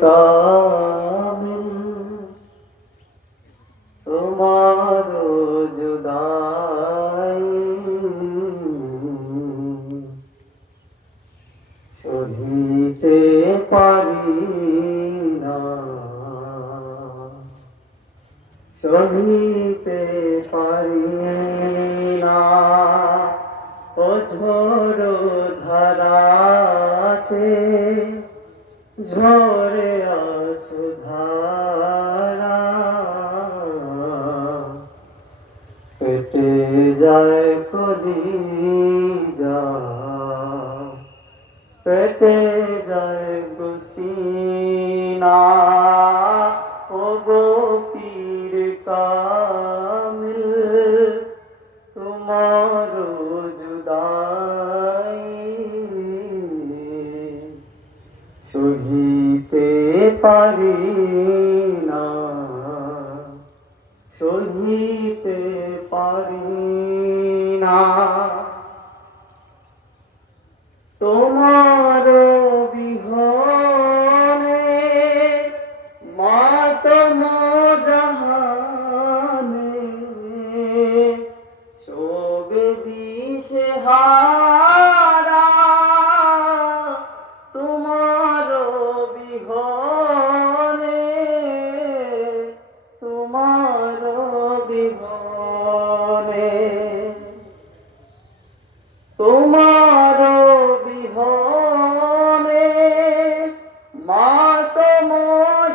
কামিল তোমার জুদাই পারি না সহিতে পারি না ধারাতে ঝরে আসুধারা পেটে যায় কলি যা পেটে যায় গুসিনা ও গো পীর সহিতে পারি না। সহিতে পারি না। তোমার বিহনে মাতম তোমার বিহনে মা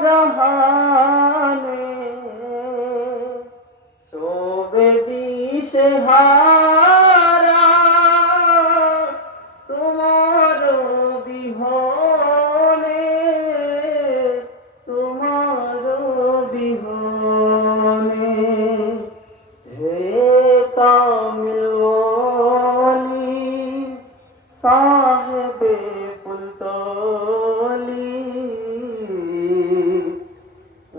জাহানে শোবে দিশে হারা সাহেবে ফুলতলি।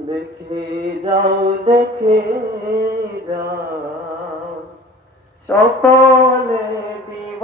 দেখে যাও দেখে যাও। সকলে